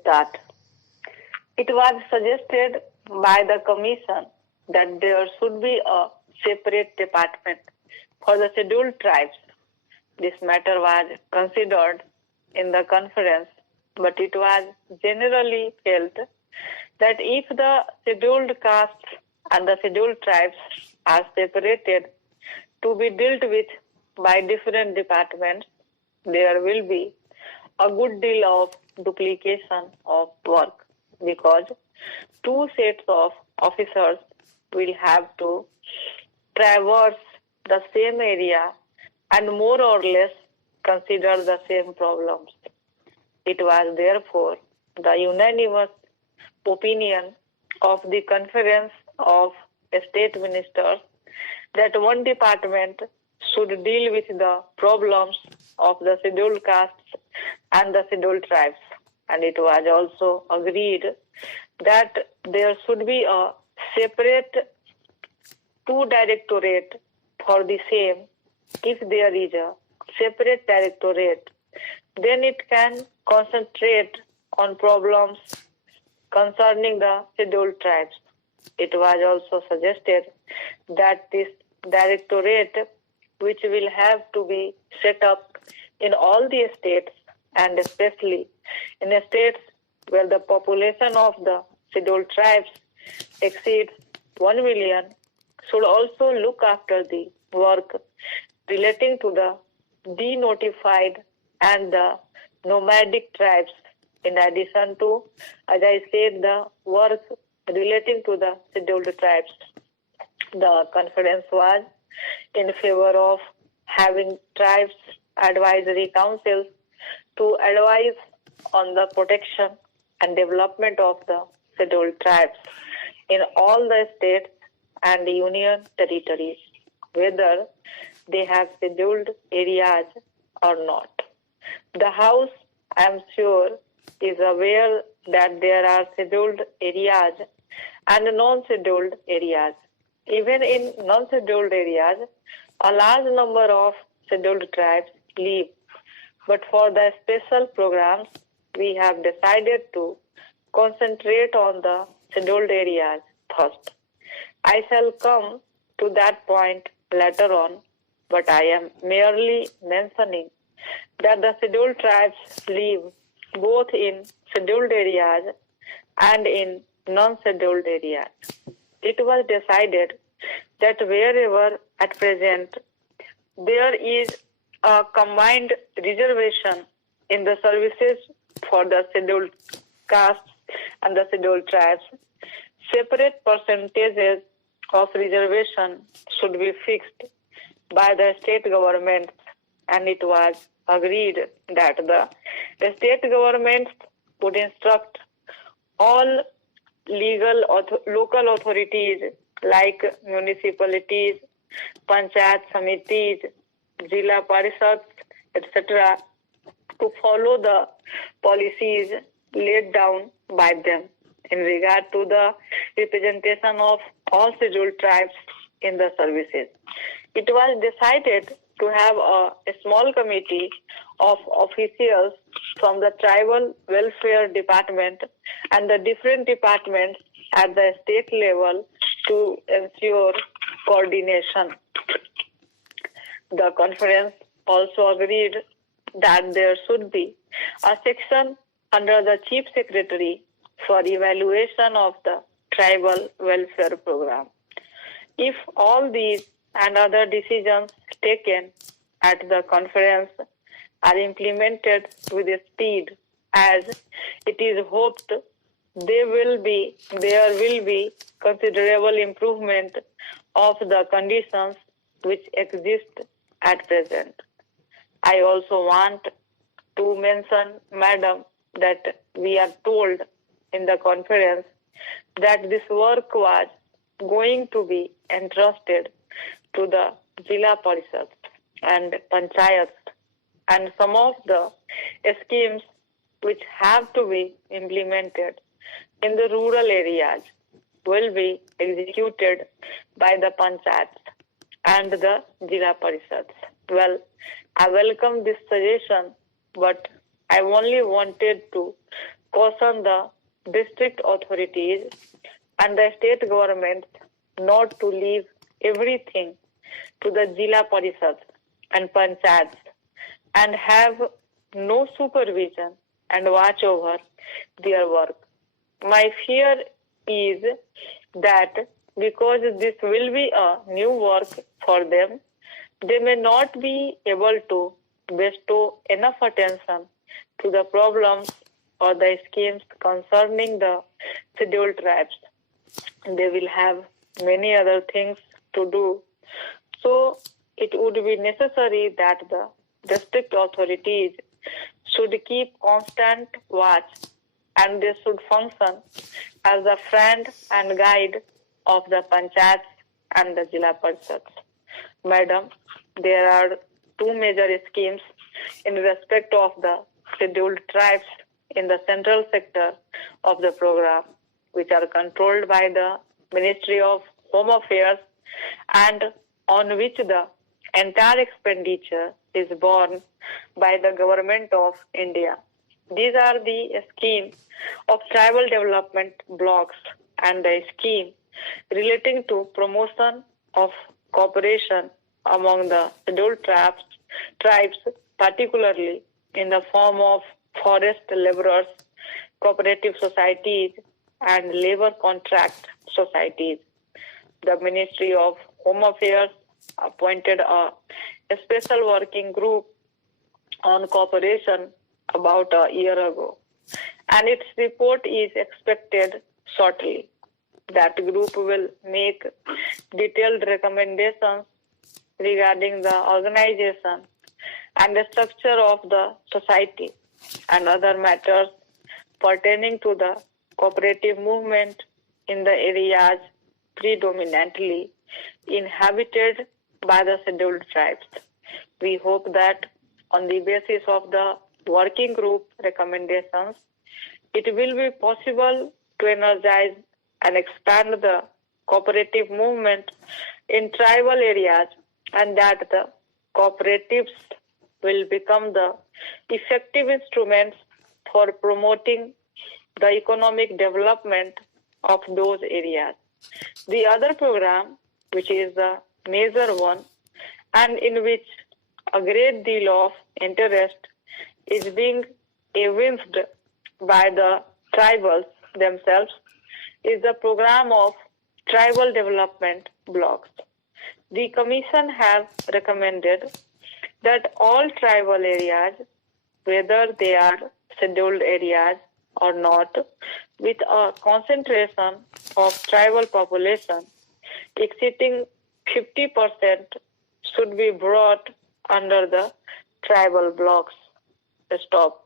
start. It was suggested by the Commission that there should be a separate department for the scheduled tribes. This matter was considered in the conference, but it was generally felt that if the scheduled castes and the scheduled tribes are separated to be dealt with by different departments, there will be a good deal of duplication of work because two sets of officers will have to traverse the same area and more or less consider the same problems. It was therefore the unanimous opinion of the Conference of State Ministers that one department should deal with the problems of the scheduled castes and the scheduled tribes. And it was also agreed that there should be a separate two directorate for the same. If there is a separate directorate, then it can concentrate on problems concerning the scheduled tribes. It was also suggested that this directorate, which will have to be set up in all the states and especially in states where the population of the scheduled tribes exceeds 1 million, should also look after the work relating to the denotified and the nomadic tribes, in addition to, as I said, the work relating to the scheduled tribes. The conference was in favor of having tribes advisory councils to advise on the protection and development of the scheduled tribes in all the states and union territories, whether they have scheduled areas or not. The House, I am sure, is aware that there are scheduled areas and non-scheduled areas. Even in non-scheduled areas, a large number of scheduled tribes live. But for the special programs, we have decided to concentrate on the scheduled areas first. I shall come to that point later on, but I am merely mentioning that the scheduled tribes live both in scheduled areas and in non-scheduled areas. It was decided that wherever at present there is a combined reservation in the services for the scheduled castes and the scheduled tribes, separate percentages of reservation should be fixed by the state governments, and it was agreed that the state governments would instruct all local authorities like municipalities, panchayat samitis, Zilla Parishads, etc., to follow the policies laid down by them in regard to the representation of all scheduled tribes in the services. It was decided to have a small committee of officials from the tribal welfare department and the different departments at the state level to ensure coordination. The conference also agreed that there should be a section under the Chief Secretary for evaluation of the tribal welfare program. If all these and other decisions taken at the conference are implemented with speed, as it is hoped there will be considerable improvement of the conditions which exist at present. I also want to mention, Madam, that we are told in the conference that this work was going to be entrusted to the Zilla Parishads and Panchayats, and some of the schemes which have to be implemented in the rural areas will be executed by the Panchayats and the Zilla Parishads. Well, I welcome this suggestion, but I only wanted to caution the district authorities and the state governments not to leave everything to the Jila Parishad and Panchayats and have no supervision and watch over their work. My fear is that because this will be a new work for them, they may not be able to bestow enough attention to the problems or the schemes concerning the scheduled tribes. They will have many other things to do. So it would be necessary that the district authorities should keep constant watch and they should function as the friend and guide of the panchayats and the Jila Parishads. Madam, there are two major schemes in respect of the scheduled tribes in the central sector of the program, which are controlled by the Ministry of Home Affairs and on which the entire expenditure is borne by the Government of India. These are the scheme of tribal development blocks and the scheme relating to promotion of cooperation among the scheduled tribes, particularly in the form of forest laborers, cooperative societies, and labor contract societies. The Ministry of Home Affairs appointed a special working group on cooperation about a year ago, and its report is expected shortly. That group will make detailed recommendations regarding the organization and the structure of the society and other matters pertaining to the cooperative movement in the areas predominantly inhabited by the scheduled tribes. We hope that on the basis of the working group recommendations, it will be possible to energize and expand the cooperative movement in tribal areas, and that the cooperatives will become the effective instruments for promoting the economic development of those areas. The other program, which is the major one, and in which a great deal of interest is being evinced by the tribals themselves, is the program of tribal development blocks. The Commission has recommended that all tribal areas, whether they are scheduled areas or not, with a concentration of tribal population exceeding 50%, should be brought under the tribal blocks. Stop.